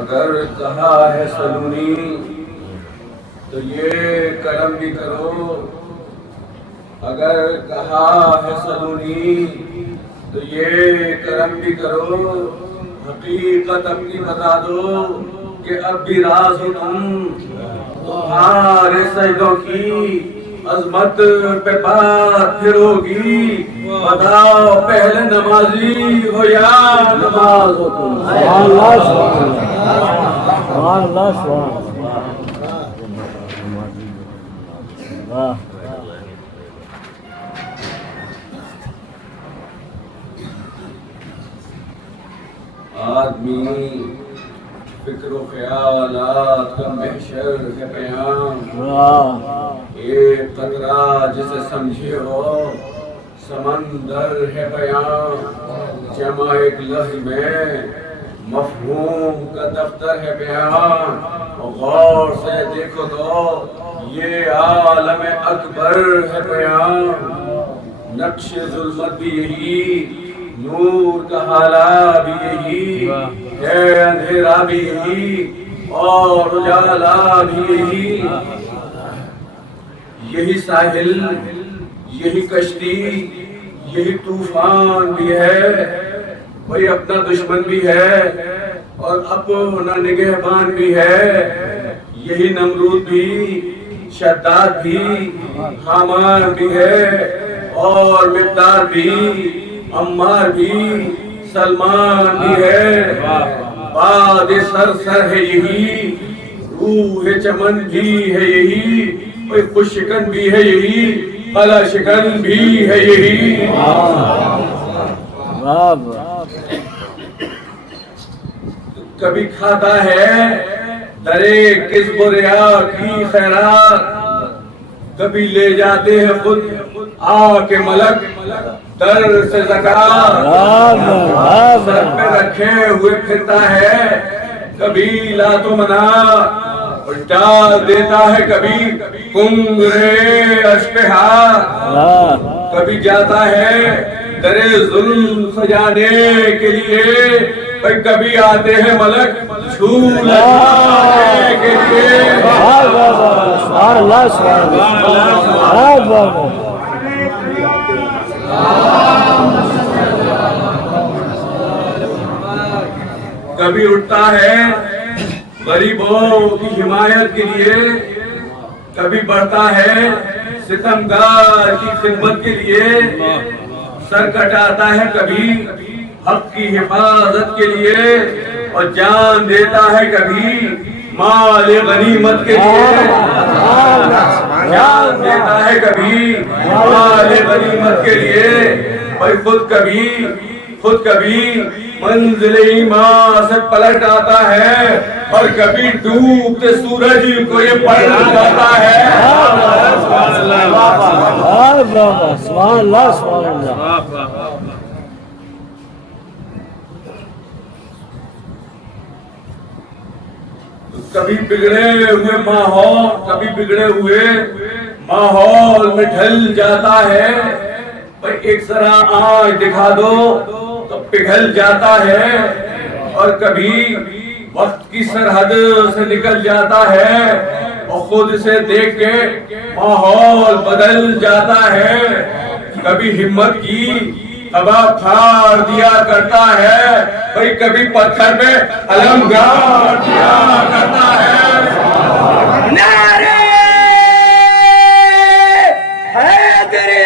اگر کہا ہے سلونی تو یہ کرم بھی کرو، اگر کہا ہے سلونی تو یہ کرم بھی کرو، حقیقت اپنی بتا دو کہ اب بھی راز ہو تم، تمہارے سجدوں کی عظمت پہ بات پھر ہوگی، بتاؤ پہلے نمازی ہو یا نماز ہو تم۔ آدمی فکر و خیالات کا محشر ہے پیام، ایک قطرہ جسے سمجھے ہو سمندر ہے پیام، جمع ایک لفظ میں مفہوم کا دفتر ہے پیام، غور سے دیکھو تو یہ عالم اکبر ہے پیام، نقش ظلمت بھی یہی، نور کا حالہ بھی یہی ہے، اندھیرا بھی یہی اور اجالا بھی یہی، یہی ساحل، یہی کشتی، یہی طوفان بھی ہے، وہی اپنا دشمن بھی ہے اور اپنا نگہبان بھی ہے، یہی نمرود بھی، شداد بھی، حامان بھی ہے اور مقدار بھی، عمار بھی، سلمان بھی ہے، باد سر ہے یہی، روح چمن بھی ہے یہی، کوئی خوش شکن بھی ہے یہی، قلع شکن بھی ہے یہی۔ کبھی کھاتا ہے درے کذب و ریا کی خیرات، کبھی لے جاتے ہیں خود آ کے ملک در سے زکات، سر پہ رکھے ہوئے پھرتا ہے کبھی لات و منات، اور ڈال دیتا ہے کبھی کنگرے عرش پہ ہاتھ، کبھی جاتا ہے درے ظلم سجانے کے لیے، کبھی آتے ہیں ملک جھول جھلانے کے لیے۔ کبھی اٹھتا ہے غریبوں کی حمایت کے لیے، کبھی بڑھتا ہے ستمگار کی خدمت کے لیے، سر کٹاتا ہے کبھی حق کی حفاظت کے لیے، اور جان دیتا ہے کبھی مال غنیمت کے لیے، جان دیتا ہے کبھی مال غنیمت کے لیے، بھائی خود کبھی منزل ایمان سے پلٹ آتا ہے، اور کبھی ڈوبتے سورج کو یہ پلٹ جاتا ہے۔ کبھی بگڑے ہوئے ماحول میں ڈھل جاتا ہے، بھائی ایک ذرا آنکھ دکھا دو تو پگھل جاتا ہے، اور کبھی وقت کی سرحد سے نکل جاتا ہے اور خود سے دیکھ کے ماحول بدل جاتا ہے، کبھی ہمت کی تباہ پھاڑ دیا کرتا ہے، بھائی کبھی پتھر پہ علم گاڑ دیا کرتا ہے۔ نعرے حیدری!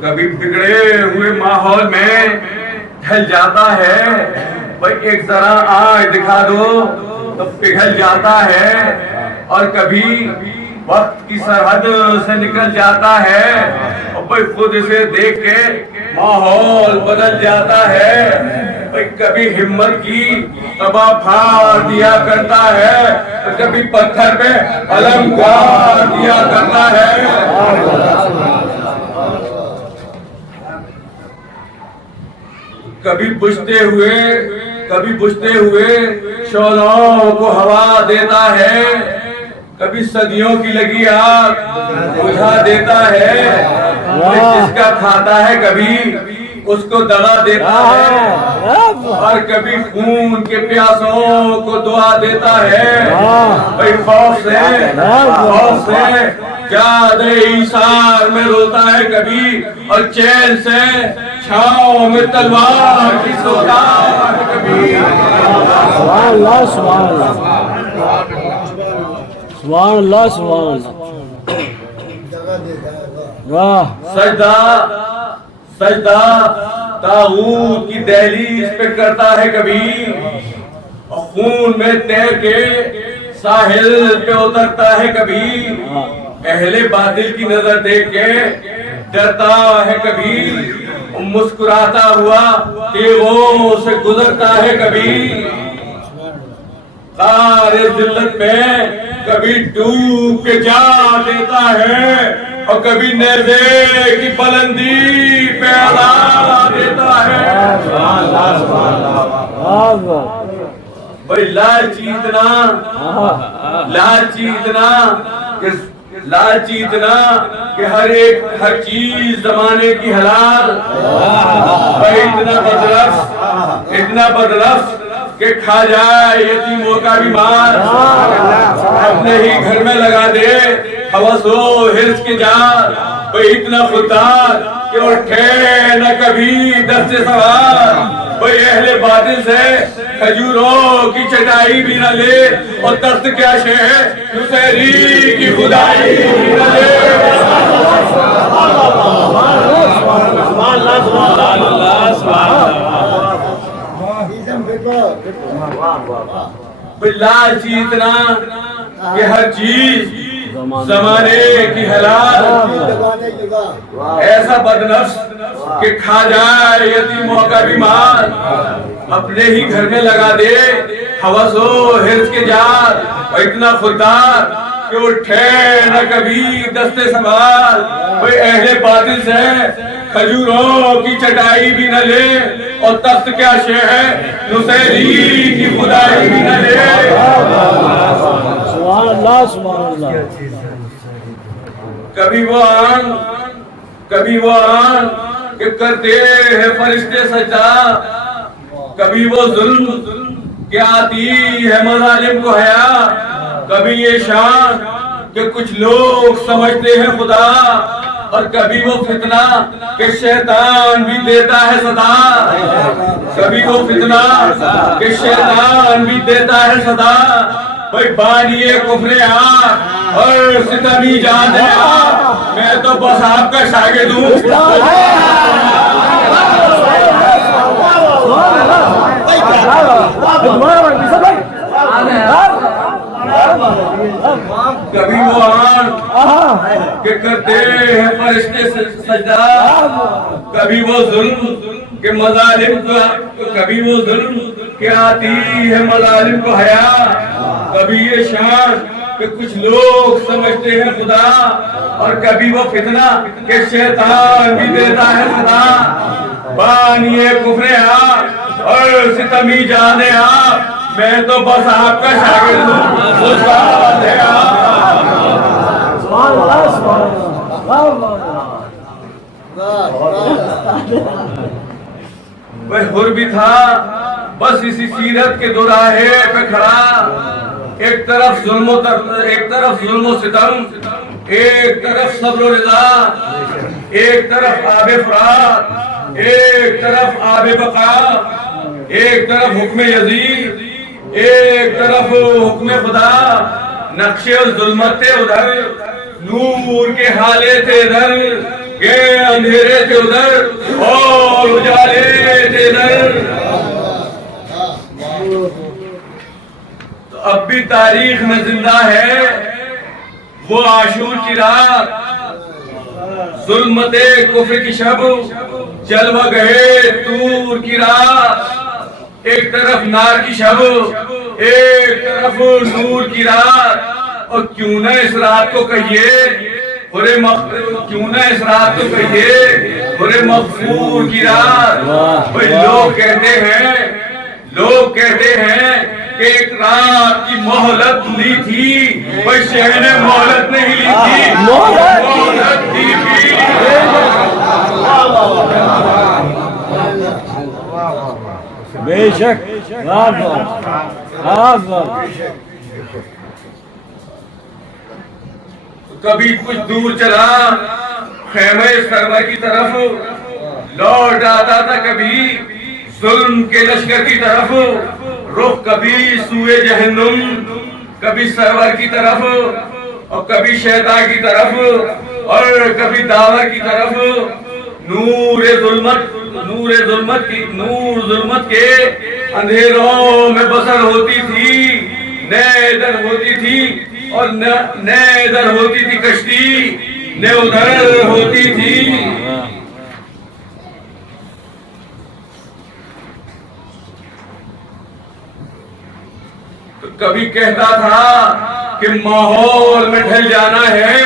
کبھی بگڑے ہوئے ماحول میں ڈھل جاتا ہے، بھائی ایک ذرا آنکھ دکھا دو تو پگھل جاتا ہے، اور کبھی وقت کی سرحد سے نکل جاتا ہے، اور بھائی خود سے دیکھ کے ماحول بدل جاتا ہے، بھائی کبھی ہمت کی تباہ پھاڑ دیا کرتا ہے، اور کبھی پتھر پہ علم گاڑ دیا کرتا ہے۔ کبھی بجھتے ہوئے شعلوں کو ہوا دیتا ہے، کبھی صدیوں کی لگی آگ بجھا دیتا ہے، جس کا کھاتا ہے کبھی اس کو دغا دیتا ہے، اور کبھی خون کے پیاسوں کو دعا دیتا ہے۔ بھائی خوف سے جاد ایثار میں روتا ہے کبھی، اور چین سے چھاؤں میں تلوار کی سوتا ہے کبھی۔ سبحان اللہ سبحان اللہ سبحان اللہ سبحان اللہ۔ سجدہ طاغوت کی دہلیز پہ کرتا ہے کبھی، اور خون میں تیر کے ساحل پہ اترتا ہے کبھی، اہل باطل کی نظر دیکھ کے ڈرتا ہے کبھی، مسکراتا ہوا تیغوں سے گزرتا ہے کبھی، غار ذلت میں کبھی ڈوب کے جا دیتا ہے، اور کبھی نیزے کی بلندی پہ اڑا دیتا ہے۔ بھائی لالچی اتنا کہ ہر چیز زمانے کی حلال، بھائی اتنا بدلفظ کہ کھا جائے یتیموں کا بھی مال، اپنے ہی گھر میں لگا دے ہوس و حرص کے جال، بھائی اتنا خوددار کہ اٹھے نہ کبھی دست سوار، بھائی اہل باطل سے کھجوروں کی چٹائی بھی نہ لے، اور تخت کیا شے ہے نصیری کی خدائی بھی نہ لے۔ لالچی اتنا کہ ہر چیز زمانے کی حلال، ایسا بدنفس کہ کھا جائے یتیموں کا بھی مال، اپنے ہی گھر میں لگا دے ہوس و حرص کے جال، اور اتنا خوددار کہ اٹھے نہ کبھی دست سنبھال، کوئی اہل باطل سے کھجوروں کی چٹائی بھی نہ لے، اور تخت کیا شے ہے نصیری کی خدائی بھی نہ لے۔ سبحان اللہ سبحان اللہ۔ کبھی وہ آن کہ کرتے ہیں فرشتے سجدہ، کبھی وہ ظلم کہ آتی ہے مظالم کو حیا، کبھی یہ شان کہ کچھ لوگ سمجھتے ہیں خدا، اور کبھی وہ فتنہ کہ شیطان بھی دیتا ہے صدا، کبھی وہ فتنہ کہ شیطان بھی دیتا ہے صدا، بھائی بانیے کفر آگ اور ستمی جان ہے آگ، میں تو بس آپ کا شاگرد ہوں۔ کبھی وہ آن کہ کرتے ہیں فرشتے سجدہ، کبھی وہ ظلم کہ مظالم کو، کبھی وہ ظلم کہ آتی ہے مظالم کو حیا، کبھی یہ شان کہ کچھ لوگ سمجھتے ہیں خدا، اور کبھی وہ فتنہ کہ شیطان بھی دیتا ہے صدا، بانیے کفر آگ اور ستمی جانے آپ، میں تو بس آپ کا شاگرد ہوں، استاد ہے آپ۔ وہ حر بھی تھا بس اسی سیرت کے دوراہے پہ کھڑا، ایک طرف ظلم و ستم، ایک طرف صبر و رضا، ایک طرف آب فرات، ایک طرف آب بقا، ایک طرف حکم یزید، ایک طرف حکم خدا، نقشے اور ظلمت تھے ادھر، نور کے حالے تھے ادھر، یہ اندھیرے تھے ادھر، اور اجالے تھے ادھر۔ تو اب بھی تاریخ میں زندہ ہے وہ عاشور کی رات، ظلمت کفر کی شب، جلوہ گہے طور کی رات، ایک طرف نار کی شب، ایک طرف نور کی رات، اور کیوں نہ اس رات کو کہیے کیوں نہ اس رات کو کہیے برے مغفور کی رات. بھائی لوگ کہتے ہیں کہ ایک رات کی مہلت لی تھی. بھائی شہر نے مہلت نہیں لی تھی, مہلت دی تھی. بے شک. کبھی کچھ دور چلا خیمہ سرور کی طرف لوٹ آتا تھا, کبھی ظلم کے لشکر کی طرف رخ, کبھی سوئے جہنم, کبھی سرور کی طرف اور کبھی شیطان کی طرف اور کبھی دعوی کی طرف. نور ظلمت کے اندھیروں میں بسر ہوتی تھی, نہ ادھر ہوتی تھی اور نہ ادھر ہوتی تھی کشتی, نہ ادھر ہوتی تھی. کبھی کہتا تھا کہ ماحول میں ڈھل جانا ہے,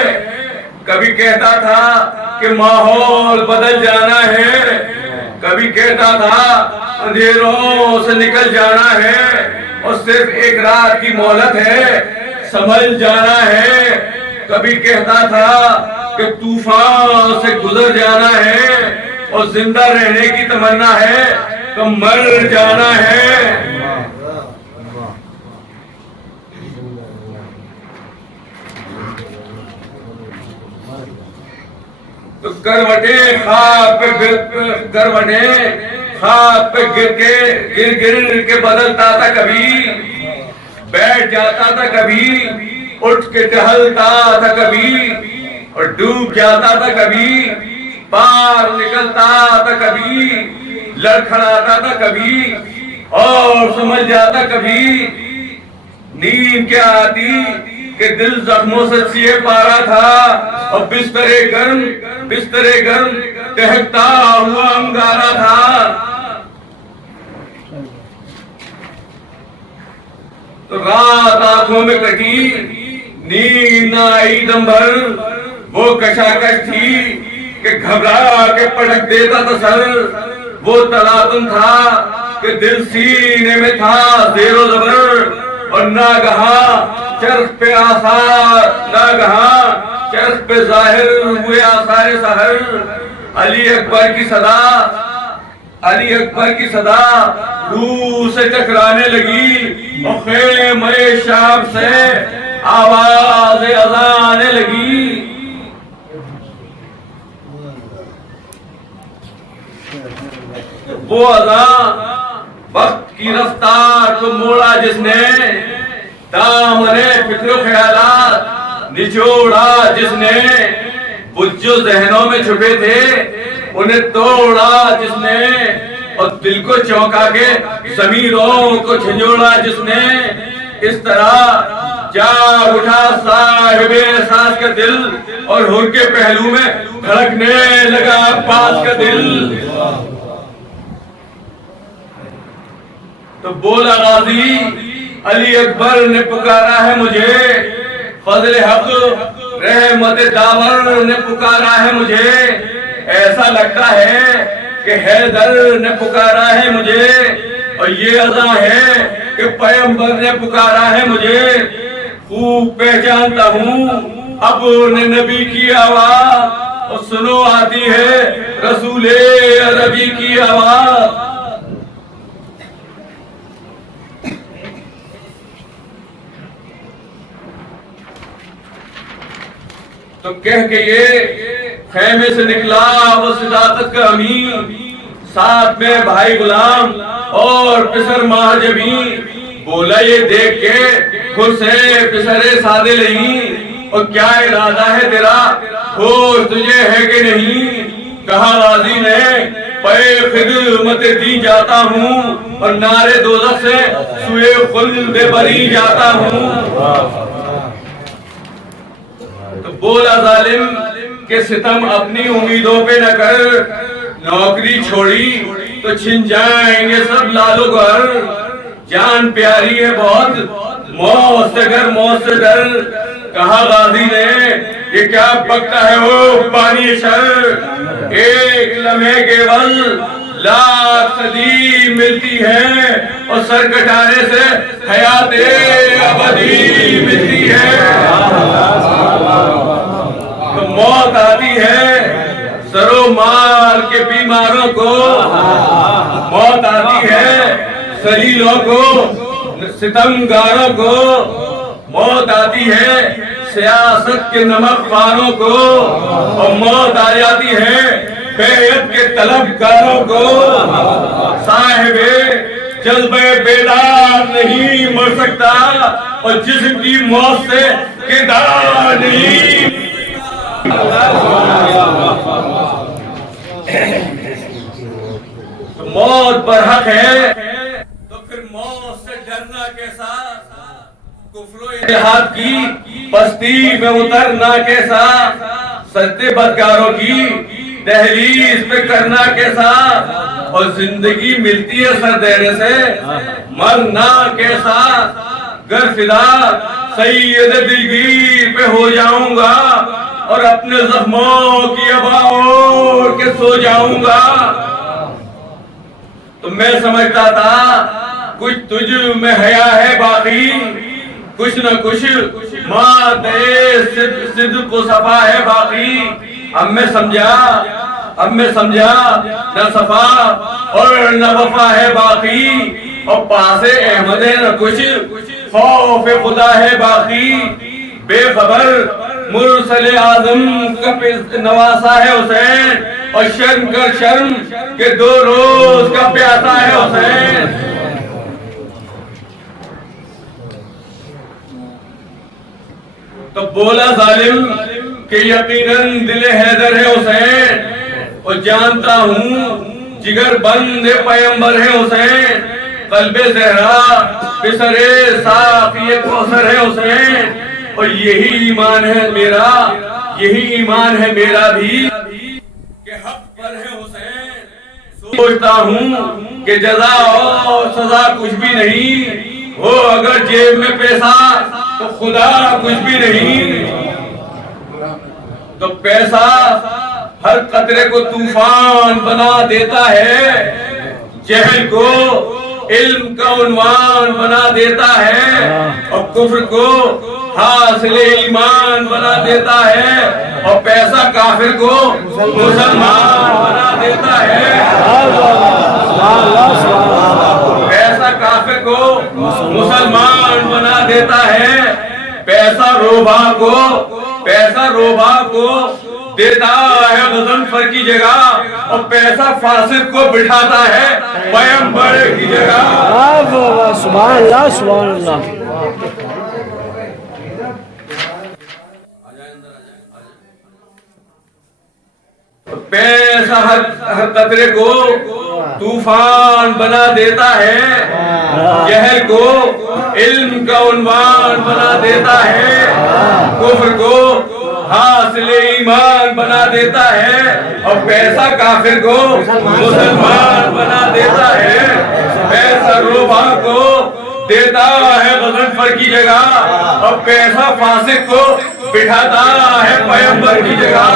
کبھی کہتا تھا کہ ماحول بدل جانا ہے, کبھی کہتا تھا اندھیروں سے نکل جانا ہے اور صرف ایک رات کی مہلت ہے, سنبھل جانا ہے. کبھی کہتا تھا کہ طوفان سے گزر جانا ہے اور زندہ رہنے کی تمنا ہے تو مر جانا ہے. تو کروٹیں خواب پہ گر کے بدلتا تھا, کبھی بیٹھ جاتا تھا, کبھی اٹھ کے ٹہلتا تھا, کبھی اور ڈوب جاتا تھا, کبھی پار نکلتا تھا, کبھی لڑکھڑاتا تھا, کبھی اور سمجھ جاتا, کبھی نیند کیا آتی کہ دل زخموں سے سیے پارا تھا اور بسترے گرم دہکتا ہوا انگارا تھا. تو رات آنکھوں میں کٹی, نیند نہ آئی دم بھر, وہ کشاکش تھی کہ گھبرا کے پٹک دیتا تھا سر, وہ تلاطم تھا کہ دل سینے میں تھا زیر و زبر اور چرخ پہ ظاہر ہوئے آثار سحر. علی اکبر کی صدا روح سے ٹکرانے لگی اور خیمہ شام سے آواز اذان آنے لگی. وہ اذان وقت کی رفتار کو موڑا جس نے, دامن فکر و خیالات نچوڑا جس نے, وہ جو ذہنوں میں چھپے تھے انہیں توڑا جس نے, اور دل کو چونکا کے ضمیروں کو جھنجھوڑا جس نے. اس طرح جاگ اٹھا صاحب احساس کا دل اور حر کے پہلو میں دھڑکنے لگا عباس کا دل. تو بولا غازی علی اکبر نے پکارا ہے مجھے, فضل حق رحمت داور نے پکارا ہے مجھے, ایسا لگتا ہے کہ حیدر نے پکارا ہے مجھے, اور یہ اذان ہے کہ پیغمبر نے پکارا ہے مجھے. خوب پہچانتا ہوں اب نے نبی کی آواز, اور سنو آتی ہے رسول عربی کی آواز. تو کہہ کے یہ خیمے سے نکلا وہ صداقت کا امین, ساتھ میں بھائی غلام اور پسر مہاجبین. بولا یہ دیکھ کے خود سے پسرے سادے نہیں, اور کیا ارادہ ہے تیرا, ہوش تجھے ہے کہ نہیں. کہا غازی نے پے خدمت دی جاتا ہوں اور نارے دوزخ سے سوئے خلد بری جاتا ہوں. تو بولا ظالم کہ ستم اپنی امیدوں پہ نہ کر, نوکری چھوڑی تو چھن جائیں گے سب لالو گھر. جان پیاری ہے بہت موت سے گر موت سے ڈر. کہا غازی نے یہ کیا بکتا ہے وہ پانی شر. ایک لمحے کے ول لاکھ صدی ملتی ہے اور سر کٹانے سے حیات ابدی ملتی ہے. تو موت آتی ہے سرو مال کے بیماروں کو, موت آتی ہے سلیلوں کو ستمگاروں کو, موت آتی ہے سیاست کے نمک خواروں کو, اور موت آ جاتی ہے بیعت کے طلبگاروں کو. صاحب جذبہ بیدار نہیں مر سکتا اور جسم کی موت سے کردار نہیں. موت برحق ہے تو پھر موت سے ڈرنا کیسا, کفر و الحاد کی پستی میں اترنا کیسا, سجدے بدکاروں کی دہلیز پہ کرنا کیسا, اور زندگی ملتی ہے سر دینے سے مرنا کیسا. گر فدا سید دلگیر پہ ہو جاؤں گا اور اپنے زخموں کی ابا اوڑھ کے سو جاؤں گا. تو میں سمجھتا تھا کچھ تجھ میں حیا ہے باقی, کچھ نہ کچھ مادے صدق و صفا ہے باقی. اب میں سمجھا نہ صفا اور نہ وفا ہے باقی, اور پاس احمد ہے نہ کچھ خوف خدا ہے باقی. بے خبر مرسل اعظم کا نواسا ہے حسین, اور شرم کر شرم کہ 2 روز کا پیاسا ہے حسین. تو بولا ظالم کہ یقیناً دل حیدر ہے حسین, اور جانتا ہوں جگر بند پیمبر ہے حسین. قلب زہرا بسرے ساقی کوثر ہے حسین, اور یہی ایمان ہے میرا بھی کہ حق پر ہے حسین. سوچتا ہوں کہ جزا اور سزا کچھ بھی نہیں ہو, اگر جیب میں پیسہ تو خدا کچھ بھی نہیں. تو پیسہ ہر قطرے کو طوفان بنا دیتا ہے, جہل کو علم کا عنوان بنا دیتا ہے, اور کفر کو حاصل ایمان بنا دیتا ہے, اور پیسہ کافر کو مسلمان بنا دیتا ہے. پیسہ کافر کو مسلمان بنا دیتا ہے, پیسہ روبا کو دیتا ہے غضنفر کی جگہ, اور پیسہ فاسق کو بٹھاتا ہے پیمبر کی جگہ. سبحان اللہ سبحان اللہ. پیسہ ہر قطرے کو طوفان بنا دیتا ہے, جہل کو علم کا عنوان بنا دیتا ہے, کفر کو حاصل ایمان بنا دیتا ہے, اور پیسہ کافر کو مسلمان بنا دیتا ہے. پیسہ روبا کو دیتا ہے غضنفر کی جگہ, اور پیسہ فاسق کو بٹھاتا ہے پیمبر کی جگہ.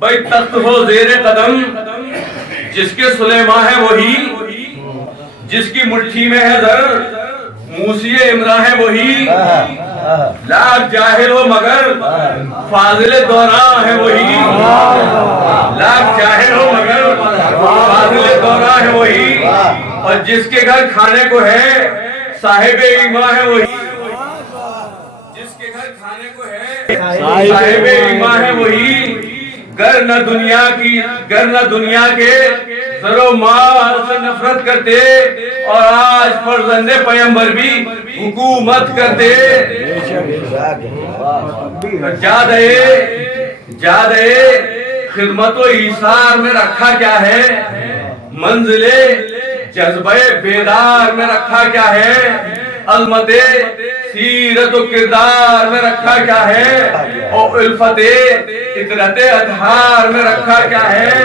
بھائی تخت ہو زیر قدم, جس کے سلیمان ہے وہی, جس کی مٹھی میں ہے زر موسی عمران ہے وہی, لاکھ جاہل ہو مگر فاضل دوران ہے وہی, لاکھ جاہل ہو مگر فاضل دوران ہے وہی, اور جس کے گھر کھانے کو ہے صاحب ایمان ہے وہی, جس کے گھر کھانے کو ہے صاحب ایمان ہے وہی. گر نہ دنیا کے زر و مال سے نفرت کرتے, اور آج فرزند پیمبر بھی حکومت کرتے. جادے خدمت و ایثار میں رکھا کیا ہے, منزل جذبہ بیدار میں رکھا کیا ہے, عظمت سیرت و کردار میں رکھا کیا ہے، اور الفت اطرت اطہار میں رکھا کیا ہے.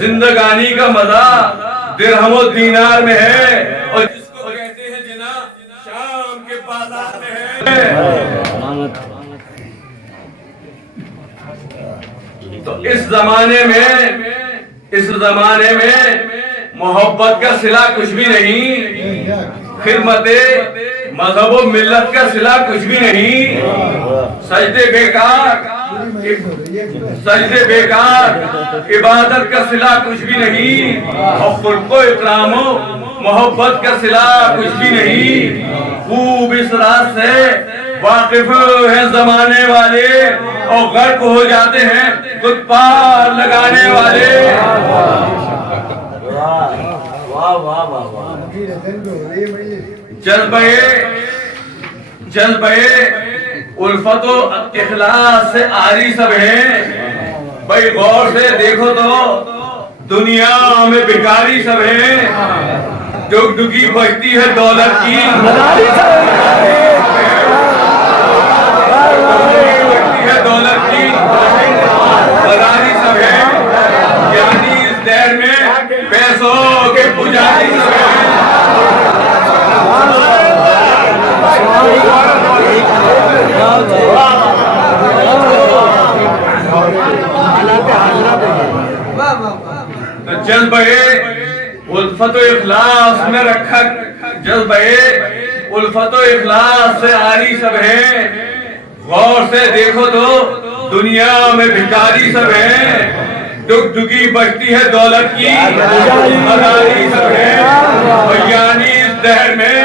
زندگانی کا مزہ درہم و دینار میں ہے، اور جس کو کہتے ہیں جنا شام کے بازار میں ہے. تو اس زمانے میں محبت کا صلہ کچھ بھی نہیں، خدمت مذہب و ملت کا صلہ کچھ بھی نہیں. سجدے بیکار عبادت کا صلہ کچھ بھی نہیں، اور خلق و اکرام و محبت کا صلہ کچھ بھی نہیں. خوب اس راز سے واقف ہیں زمانے والے، اور غرق ہو جاتے ہیں خود پار لگانے والے. جذبے الفت و اخلاص سے عاری سب ہیں. بھائی غور سے دیکھو تو دنیا میں بھکاری سب ہیں. ڈگڈگی بجتی ہے دولت کی، دولت کی بازاری سب ہے، یعنی اس دیر میں پیسوں کے پجاری سب ہے. تو جذبہ الفت و اخلاص میں رکھا، جذبہ الفت و اخلاص سے عاری سب ہے. غور سے دیکھو تو دنیا میں بھکاری سب ہیں. ڈگڈگی بجتی ہے دولت کی بازاری سب ہے، یعنی اس دہر میں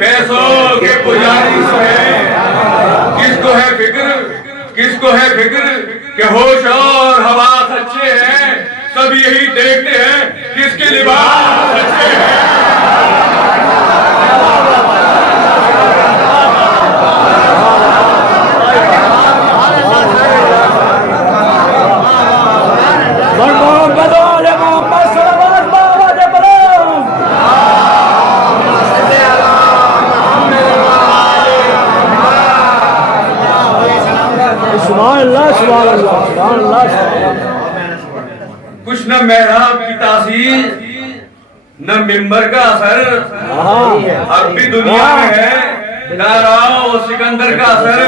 پیسوں کے پجاری سب ہیں. کس کو ہے فکر کہ ہوش اور حواس اچھے ہیں، سب یہی دیکھتے ہیں کس کے لباس اچھے ہیں. کچھ نہ محراب کی تاثیر، نہ ممبر کا اثر، اب بھی دنیا میں ہے دارا و سکندر کا اثر.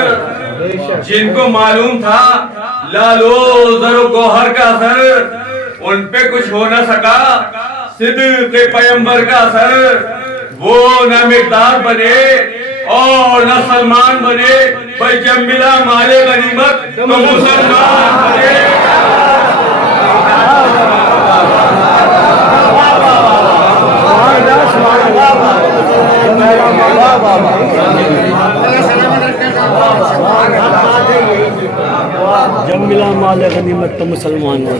جن کو معلوم تھا لالو زر و گوہر کا اثر، ان پہ کچھ ہو نہ سکا صدق پیمبر کا اثر. وہ نہ مقدار بنے اور نہ سلمان بنے، بھائی جب ملا مال غنیمت تو مسلمان بنے. جب ملا مال غنیمت تو مسلمان ہو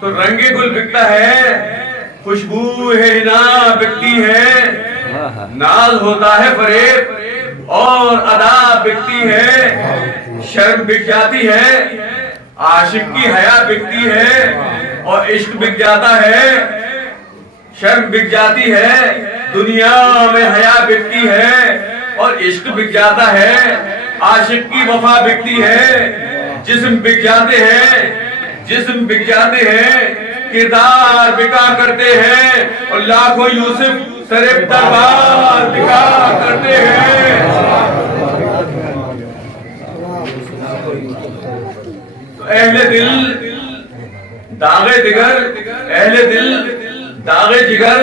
تو رنگ گل بکتا ہے، خوشبو ہے نا بکتی ہے، ناز ہوتا ہے فریب اور ادا بکتی ہے. شرم بک جاتی ہے، عاشق کی حیا بکتی ہے، اور عشق بک جاتا ہے. شرم بک جاتی ہے، دنیا میں حیا بکتی ہے، اور عشق بک جاتا ہے. عاشق کی وفا بکتی ہے، جسم بک جاتے ہیں، کردار بکا کرتے ہیں، اور لاکھوں یوسف سر دربار بکا کرتے ہیں. اہل دل داغے جگر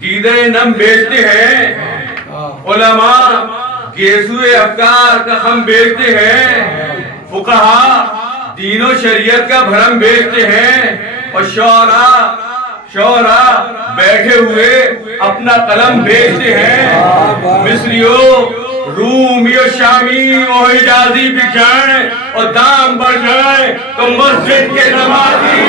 دیدے نم بیچتے ہیں. علماء گیسوئے افکار کا خم بیچتے ہیں. فقہا دین و شریعت کا بھرم بیچتے ہیں، اور شعراء بیٹھے ہوئے اپنا قلم بیچتے ہیں. مصریوں رومی و شامی و حجازی بک جائیں اور دام بڑھ جائیں تو مسجد کے نمازی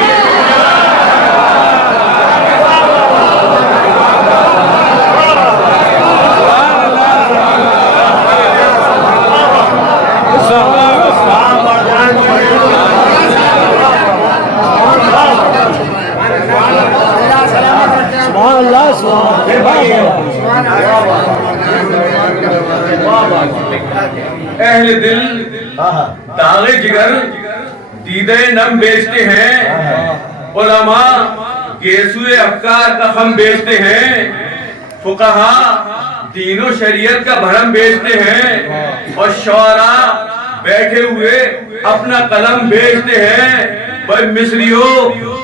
سبحان اللہ سبحان اہل دل داغ جگر دیدے نم بیچتے ہیں، علماء گیسوئے افکار کا خم بیچتے ہیں، فقہا دین و شریعت کا بھرم بیچتے ہیں، اور شعراء بیٹھے ہوئے اپنا قلم بیچتے ہیں۔ بھائی مصریوں،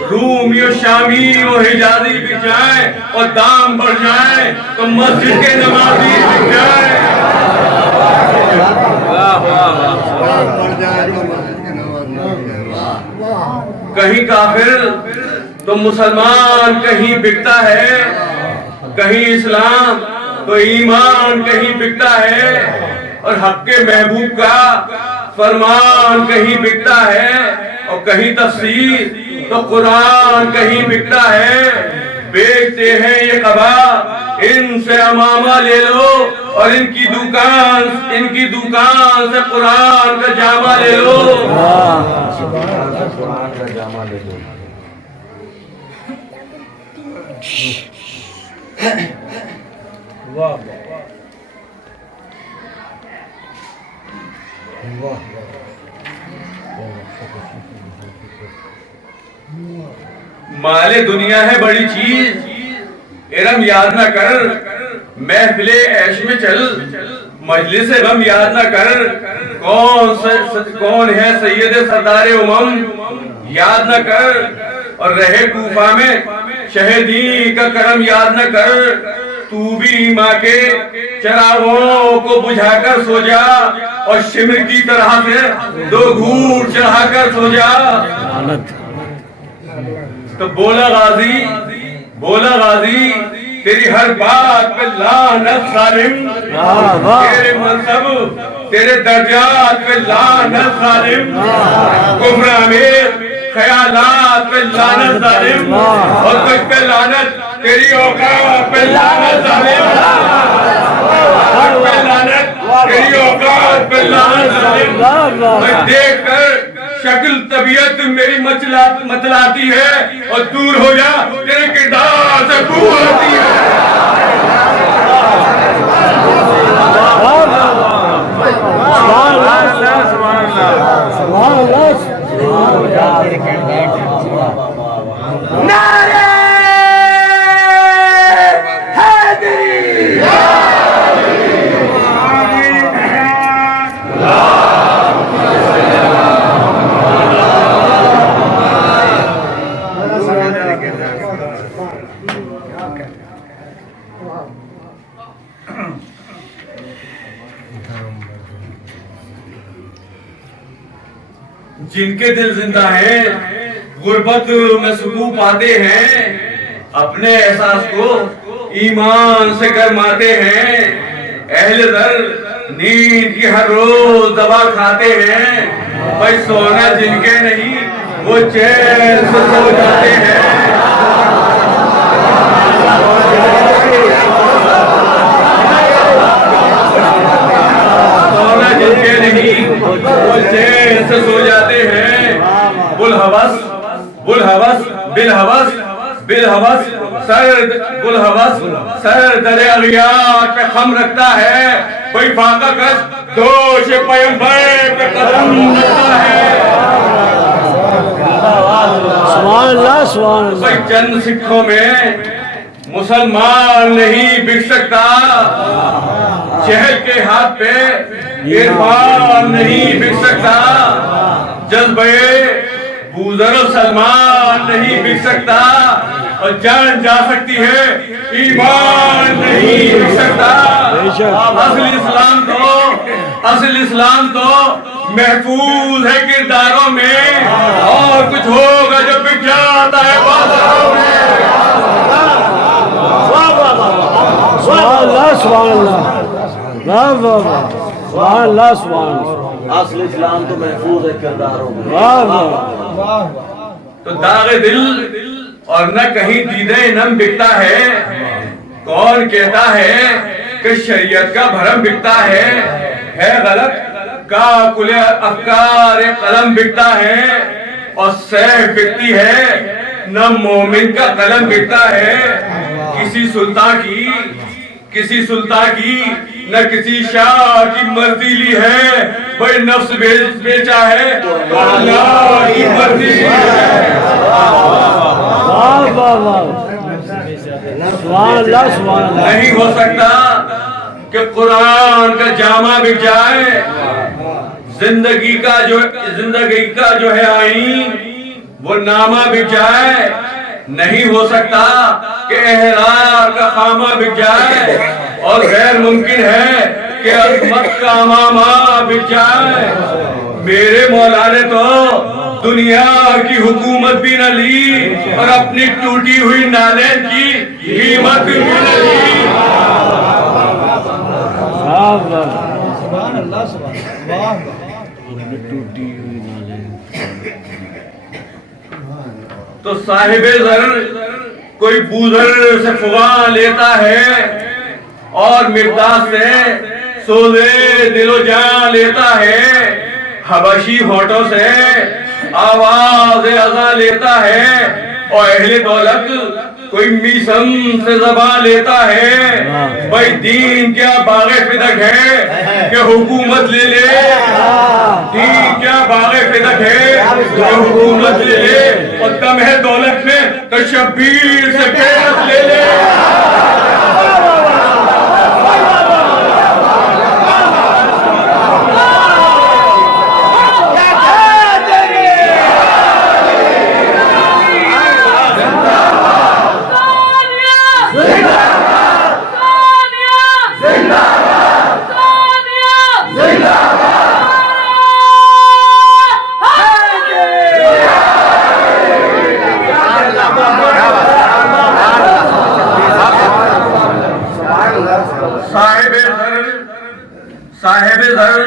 رومیوں، شامی و حجازی بک جائیں اور دام بڑھ جائیں تو مسجد کے نمازی بک جائیں۔ کہیں کافر تو مسلمان کہیں بکتا ہے، کہیں اسلام تو ایمان کہیں بکتا ہے، اور حق کے محبوب کا فرمان کہیں بکتا ہے، اور کہیں تفسیر تو قرآن کہیں بکتا ہے۔ بیچتے ہیں یہ قبا، ان سے امامہ لے لو، اور ان کی دکان سے قرآن کا جامہ لے لو۔ مال دنیا ہے بڑی چیز، ارم یاد نہ کر، محفل عیش میں چل، مجلس غم یاد نہ کر، کون ہے سید سردار امم یاد نہ کر، اور رہے کوفہ میں شہیدی کا کرم یاد نہ کر۔ تو بھی ماں کے چراغوں کو بجھا کر سو جا، اور شمر کی طرح سے دو گھوٹ چڑھا کر سو جا۔ تو بولا غازی تیری ہر بات پہ لعنت ظالم، تیرے منصب تیرے درجات پہ لعنت ظالم، کفر آمیز خیالات پہ لعنت ظالم، اور تجھ پہ لعنت تیری اوقات پہ لعنت ظالم، تجھ پہ لعنت تیری اوقات پہ لعنت ظالم۔ میں دیکھ کر شکل طبیعت میری مچلاتی ہے، اور دور ہو جا تیرے کردار سے بو آتی ہے۔ نعرہ حیدری، جن کے دل زندہ ہیں غربت میں سکون پاتے ہیں، اپنے احساس کو ایمان سے گرماتے ہیں، اہل در نیند کی ہر روز دوا کھاتے ہیں، بھائی سونا جن کے نہیں وہ چین سے سو جاتے ہیں۔ سونا جن کے نہیں وہ چین سے سو جاتے ہیں۔ بالحوث سر در اغیار پہ خم رکھتا ہے، بھئی فاقہ کش دوش پیمبر پہ قدم رکھتا ہے۔ سبحان اللہ سبحان اللہ۔ بھئی چند سکھوں میں مسلمان نہیں بک سکتا، چہل کے ہاتھ پہ عرفان نہیں بک سکتا، جذبہ بوذر و سلمان نہیں بک سکتا، اور جان جا سکتی ہے ایمان نہیں بک سکتا۔ اصل اسلام تو محفوظ ہے کرداروں میں، اور کچھ ہوگا جو بک جاتا ہے بازاروں میں۔ سبحان اللہ سبحان اللہ، واہ واہ واہ، سبحان اللہ سبحان اللہ۔ اصل اسلام تو محفوظ ہے کرداروں میں۔ واہ واہ۔ تو داغ دل اور نہ کہیں دیدے نم بکتا ہے، کون کہتا ہے کہ شریعت کا بھرم بکتا ہے غلط کا کل افکار قلم بکتا ہے، اور سیف بکتی ہے نہ مومن کا قلم بکتا ہے۔ کسی سلطان کی نہ کسی شاہ کی مرضی لی ہے، بھائی نفس بیچا ہے تو اللہ کی مرضی لی ہے۔ نہیں ہو سکتا کہ قرآن کا جامع بک جائے، زندگی کا جو ہے آئین وہ نامہ بک جائے۔ نہیں ہو سکتا کہ احرار کا خامہ بک جائے، اور غیر ممکن ہے کہ عظمت کا امامہ بک جائے۔ میرے مولا نے تو دنیا کی حکومت بھی نہ لی اور اپنی ٹوٹی ہوئی نالین کی قیمت بھی نہ لی۔ تو صاحب زر کوئی بوزر سے فغاں لیتا ہے اور مرداس سے سوزے دل و جان لیتا ہے، حبشی ہونٹوں سے آواز اذاں لیتا ہے، اور اہل دولت کوئی میسم سے زبان لیتا ہے۔ بھائی دین کیا باغ فدق ہے کہ حکومت لے لے، دین کیا باغ فدق ہے کہ حکومت لے لے، اور دم ہے دولت میں تو شبیر سے بیعت لے لے۔ صاحب زر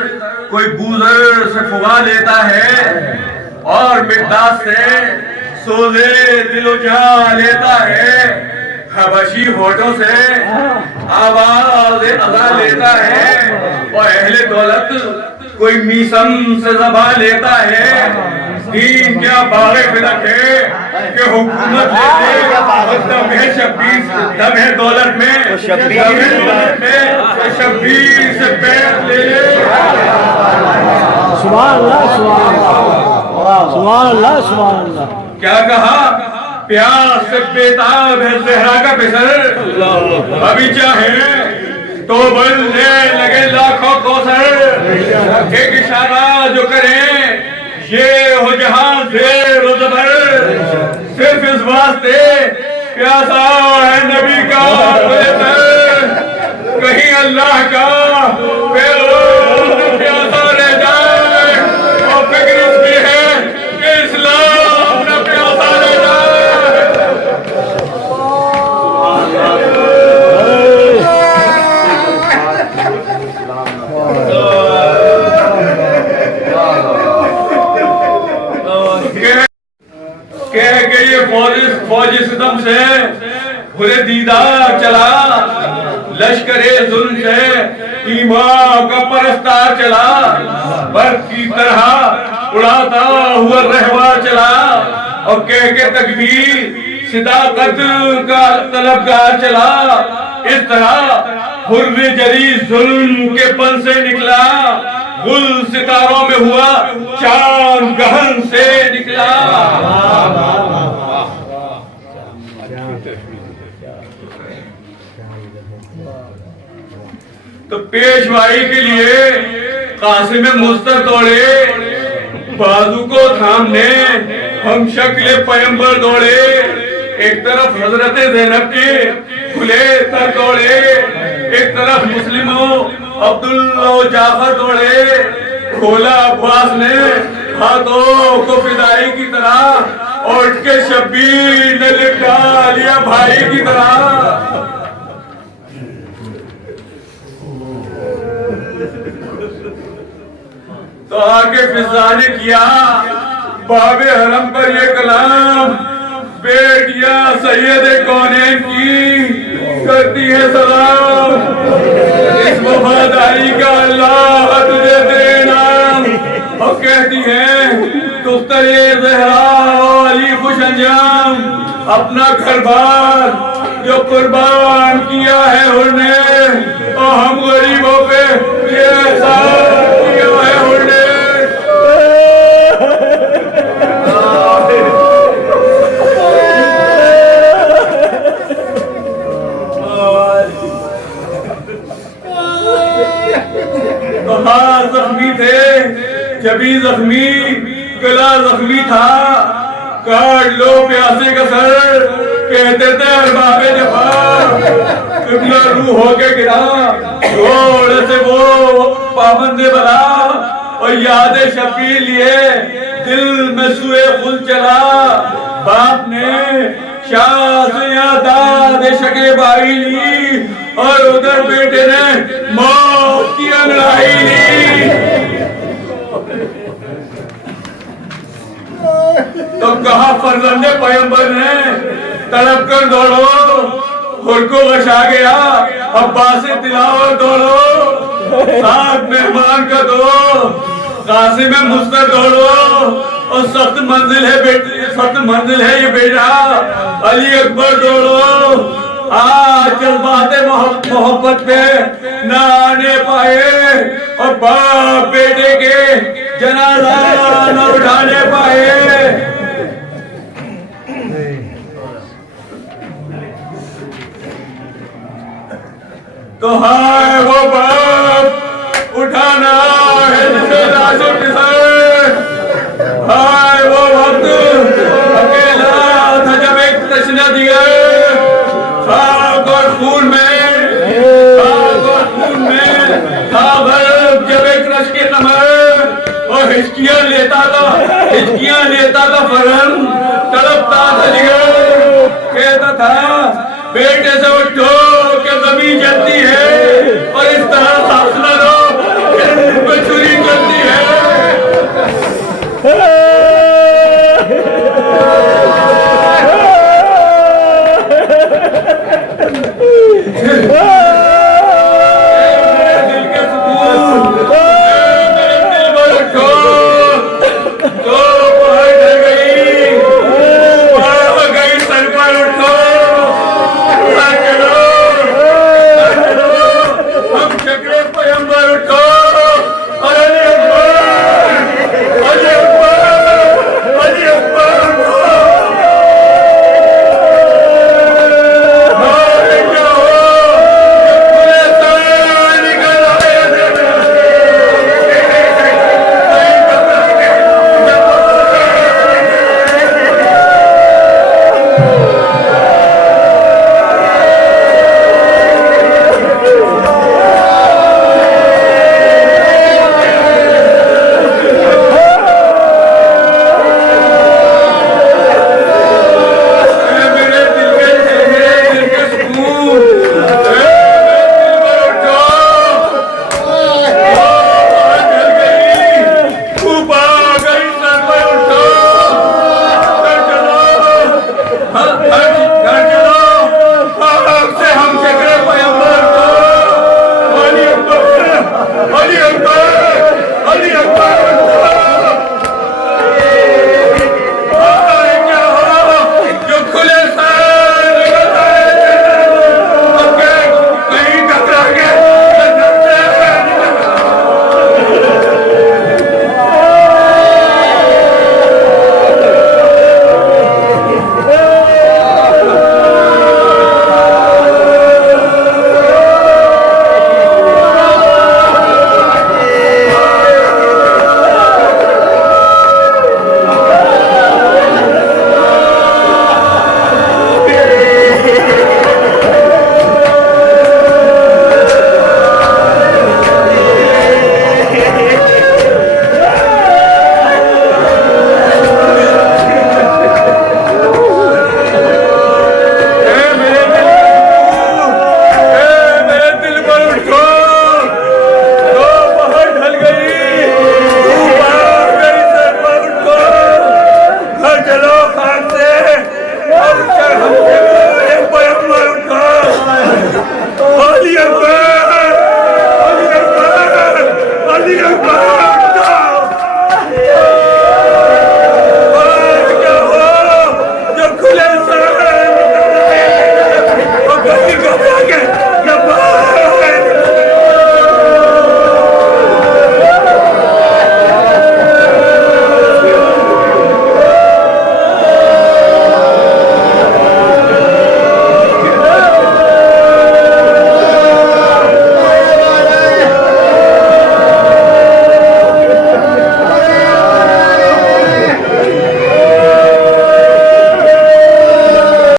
کوئی بوزر سے فغاں لیتا ہے اور مقداس سے سوزے دل و جان لیتا ہے، حبشی ہونٹوں سے آواز اذاں لیتا ہے، اور اہل دولت کوئی میسم سے زبان لیتا ہے۔ دین کیا باغ فدق ہے کہ حکومت لے لے، اور دم ہے شبیر، دم ہے دولت میں، شبیر سے بیعت لے لے۔ سبحان اللہ، سبحان اللہ، سبحان اللہ، سبحان اللہ۔ کیا کہا؟ پیاس سے بیتاب ہے زہرا کا بسر، ابھی چاہے تو بلنے لگے لاکھوں کوثر، ایک اشارہ جو کریں یہ ہو جہاں زیر و زبر، صرف اس واسطے پیاسا ہے نبی کا بہتر، کہیں اللہ کا پیغام پیاسا رہ جائے، اور فکر اس کی ہے کہ اسلام نہ پیاسا رہ جائے۔ کہہ کہ یہ فوجی ستم سے بھرے دیدار چلا، لشکر ظلم سے ایمان کا پرستار چلا، برق کی طرح اڑاتا ہوا رہوار چلا، اور کہہ کے تکبیر صداقت کا طلبگار چلا۔ اس طرح حر جری ظلم کے پن سے نکلا، گل ستاروں میں ہوا چاند گہن سے نکلا۔ تو پیشوائی کے لیے قاسم مستر دوڑے، بازو کو تھامنے ہم شکل پیمبر دوڑے، ایک طرف حضرت زینب کے کھلے تر دوڑے، ایک طرف مسلموں عبداللہ و جعفر دوڑے، کھولا عباس نے ہاتھوں کو فدائی کی طرح، اٹھ کے شبیر نے لٹا لیا بھائی کی طرح۔ تو آگے فضا نے کیا باب حرم پر یہ کلام، بیٹیا سید کونین کی کرتی ہے سلام، اس وفاداری کا اللہ تجھے دے نام، اور کہتی ہے دختر زہرا علی خوش انجام، اپنا گھر بار جو قربان کیا ہے انہیں، اور ہم غریبوں پہ یہ احسان کیا ہے انہیں۔ تو ہاتھ زخمی تھے، جبھی زخمی، گلا زخمی تھا، کاٹ لو پیاسے کا سر، کہتے تھے ارباب جفا، قبلہ روح ہو کے گرا، گھوڑے سے وہ پابند بلا، اور یاد شبیر لیے دل میں سوئے خل چلا۔ باپ نے شاہ سے یاداد شکے بائی لی، اور ادھر بیٹے نے موت کی انگڑائی لی۔ تو کہا فرزند پیغمبر نے، تڑپ کر دوڑو، خود کو غشا گیا، عباس تلاوت دوڑو، ساتھ مہمان کا دو، قاسم مستر دوڑو، اور سخت منزل ہے یہ بیٹا، علی اکبر دوڑو۔ آج جذبات محبت پہ نہ آنے پائے، اور باپ بیٹے کے جنازہ نہ اٹھانے پائے۔ تو ہائے وہ باپ اٹھانا ہے جسے لاش پسر، ہائے وہ وقت اکیلا تھا جب ایک تشنہ دیا، خاک اور خون میں، خاک اور خون میں تھا غرق جب ایک رش کے قمر، اور ہچکیاں لیتا تھا فرن، تڑپتا تھا جگر، کہتا تھا بیٹے سے اٹھو